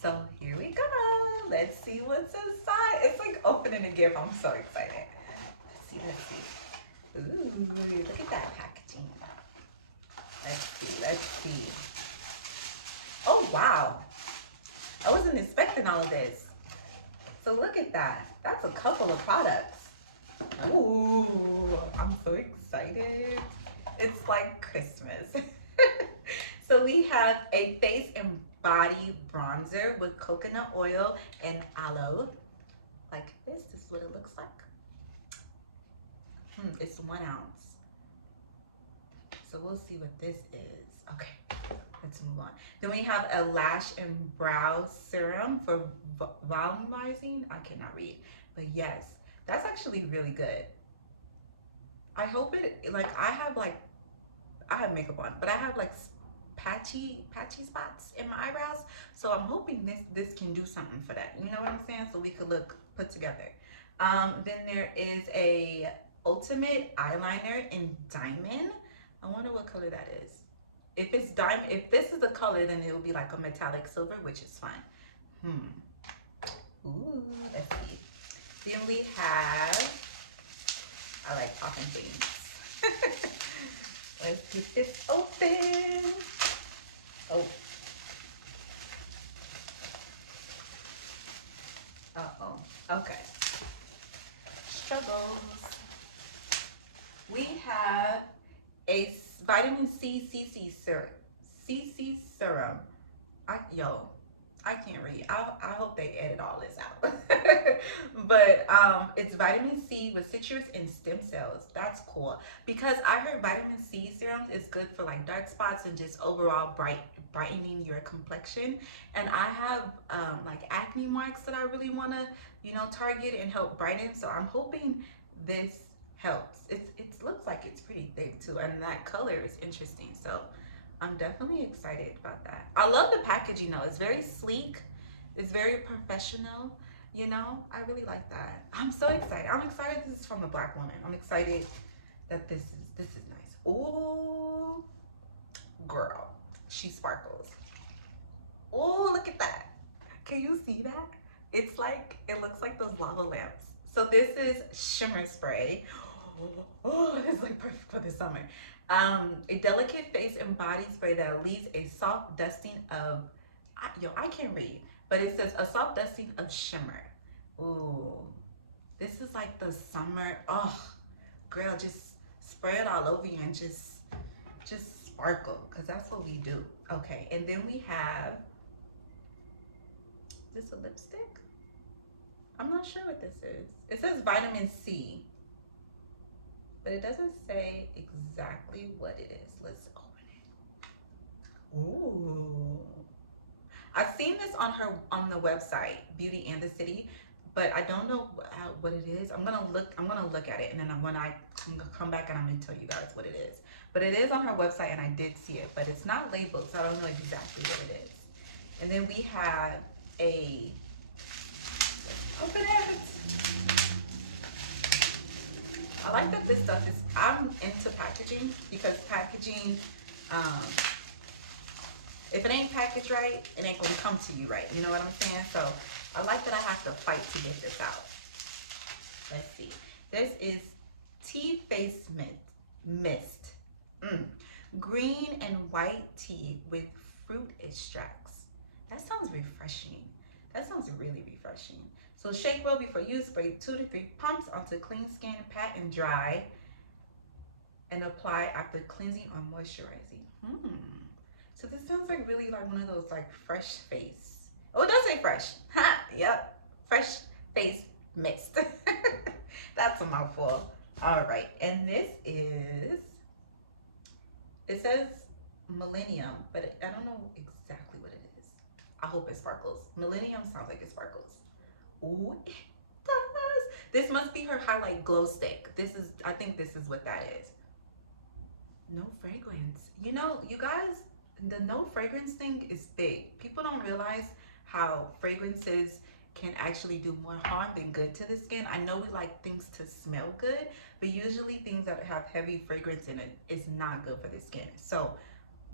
So here we go. Let's see what's inside. It's like opening a gift. I'm so excited. Let's see. Ooh, look at that packaging. Let's see. Oh, wow. I wasn't expecting all of this. So look at that. That's a couple of products. Ooh, I'm so excited. It's like Christmas. So we have a face and body bronzer with coconut oil and aloe. Like this. This is what it looks like. It's 1 ounce. So we'll see what this is. Okay, let's move on. Then we have a lash and brow serum for volumizing. I cannot read, but yes, that's actually really good. I hope it, like I have makeup on, but I have like patchy spots in my eyebrows. So I'm hoping this can do something for that. You know what I'm saying? So we could look put together. Then there is a ultimate eyeliner in diamond. I wonder what color that is. If it's diamond, if this is the color, then it will be like a metallic silver, which is fine. Ooh, let's see. Then we have, I like popping things. Let's get this open. Oh. Uh-oh. Okay. Struggles. We have a vitamin C CC serum. CC serum. I can't read. I hope they edit all this out. But it's vitamin C with citrus and stem cells. That's cool because I heard vitamin C serums is good for like dark spots and just overall brightening your complexion. And I have like acne marks that I really want to, you know, target and help brighten. So I'm hoping this helps. It looks like it's pretty thick too, and that color is interesting. So I'm definitely excited about that. I love the packaging though. It's very sleek. It's very professional. You know, I really like that. I'm so excited. I'm excited this is from a Black woman. I'm excited that this is nice. Ooh, girl, she sparkles. Oh, look at that. Can you see that? It's like, it looks like those lava lamps. So this is Shimmer Spray. Oh, this is like perfect for the summer. A delicate face and body spray that leaves a soft dusting of, I can't read, but it says a soft dusting of shimmer. Ooh, this is like the summer. Oh, girl, just spray it all over you and just sparkle, because that's what we do. Okay, and then we have, is this a lipstick? I'm not sure what this is. It says vitamin C, but it doesn't say exactly what it is. Let's open it. Ooh. I've seen this on the website, Beauty and the City, but I don't know what it is. I'm gonna look at it, and then I'm gonna come back and I'm gonna tell you guys what it is. But it is on her website, and I did see it, but it's not labeled, so I don't know exactly what it is. And then we have a, open it. I like that this stuff is, I'm into packaging because packaging, if it ain't packaged right, it ain't gonna come to you right. You know what I'm saying? So I like that I have to fight to get this out. Let's see. This is tea face mist. Green and white tea with fruit extracts. That sounds refreshing. That sounds really refreshing. So shake well before use. Spray 2 to 3 pumps onto clean skin, pat and dry, and apply after cleansing or moisturizing. So this sounds like really like one of those like fresh face. Oh, it does say fresh. Ha! Yep. Fresh face mist. That's a mouthful. All right. And this is, it says Millennium, but I don't know exactly what it is. I hope it sparkles. Millennium sounds like it sparkles. Ooh, it does. This must be her highlight glow stick. I think this is what that is. No fragrance. You know, you guys, the no fragrance thing is big. People don't realize how fragrances can actually do more harm than good to the skin. I know we like things to smell good, but usually things that have heavy fragrance in it is not good for the skin. So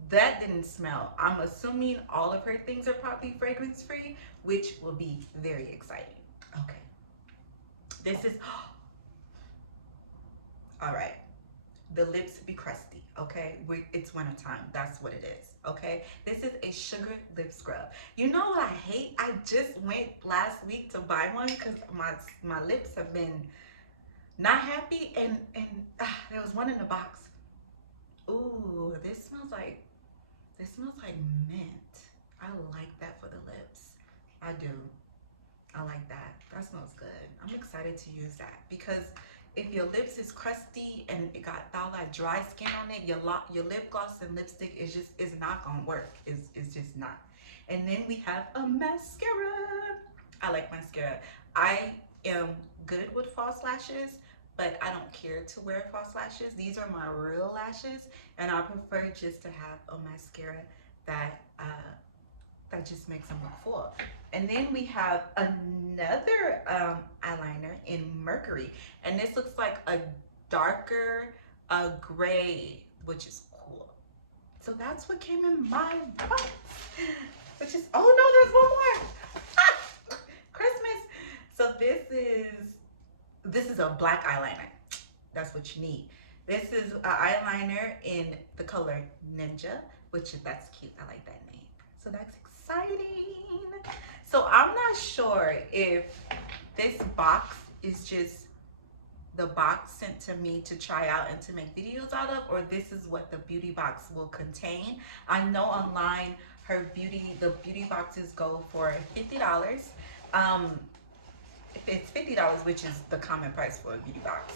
That didn't smell. I'm assuming all of her things are probably fragrance free, which will be very exciting. Okay. This is, all right. The lips be crusty, okay? It's wintertime. That's what it is, okay? This is a sugar lip scrub. You know what I hate? I just went last week to buy one because my lips have been not happy, and there was one in the box. Ooh, this smells like mint. I like that for the lips. I do. I like that. That smells good. I'm excited to use that because if your lips is crusty and it got all that dry skin on it, your lip gloss and lipstick is not gonna work. It's just not. And then we have a mascara. I like mascara. I am good with false lashes, but I don't care to wear false lashes. These are my real lashes, and I prefer just to have a mascara that just makes them look full. And then we have another eyeliner in Mercury, and this looks like a darker gray, which is cool. So that's what came in my box, which is, oh no, there's one more. Christmas. So this is a black eyeliner. That's what you need. This is an eyeliner in the color Ninja, that's cute. I like that name. So that's exciting. So I'm not sure if this box is just the box sent to me to try out and to make videos out of, or this is what the beauty box will contain. I know online the beauty boxes go for $50. If it's $50, which is the common price for a beauty box.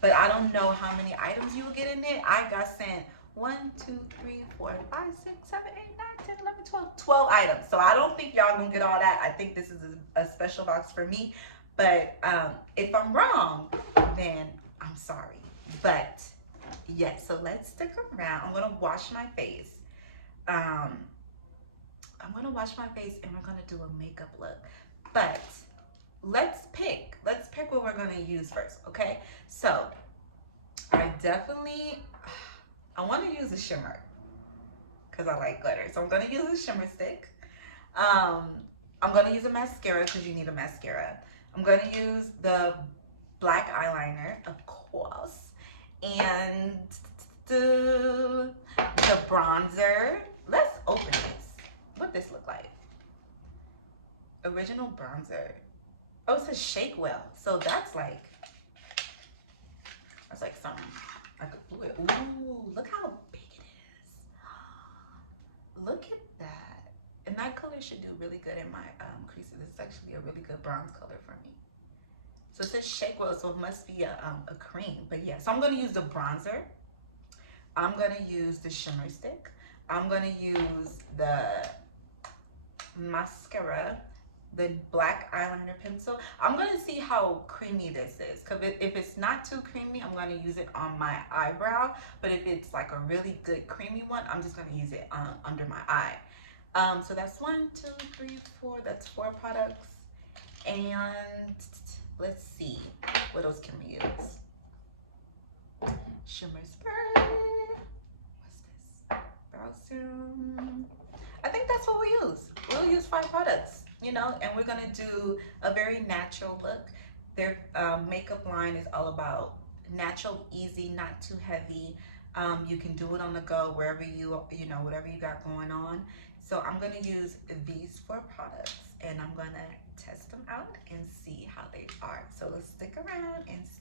But I don't know how many items you will get in it. I got sent 1, 2, 3, 4, 5, 6, 7, 8, 9, 10, 11, 12 items. So I don't think y'all gonna get all that. I think this is a special box for me. But if I'm wrong, then I'm sorry. But yes, so let's stick around. I'm gonna wash my face. I'm gonna wash my face and we're gonna do a makeup look. But let's pick what we're gonna use first, okay? So I want to use a shimmer because I like glitter. So I'm gonna use a shimmer stick. I'm gonna use a mascara because you need a mascara. I'm gonna use the black eyeliner, of course, and the bronzer. Let's open this. What this look like? Original bronzer. Oh, it says shake well. So that's like something like a fluid. Ooh, look how big it is. Look at that. And that color should do really good in my creases. It's actually a really good bronze color for me. So it says shake well, so it must be a cream. But yeah, so I'm gonna use the bronzer. I'm gonna use the shimmer stick. I'm gonna use the mascara, the black eyeliner pencil. I'm gonna see how creamy this is, because if it's not too creamy, I'm gonna use it on my eyebrow. But if it's like a really good creamy one, I'm just gonna use it under my eye. So that's 1, 2, 3, 4. That's 4 products. And let's see, what else can we use? Shimmer Spray. What's this? Brow Serum. I think that's what we use. We'll use 5 products, you know, and we're gonna do a very natural look. Their makeup line is all about natural, easy, not too heavy. You can do it on the go wherever you know, whatever you got going on. So I'm gonna use these 4 products and I'm gonna test them out and see how they are. So let's stick around and see.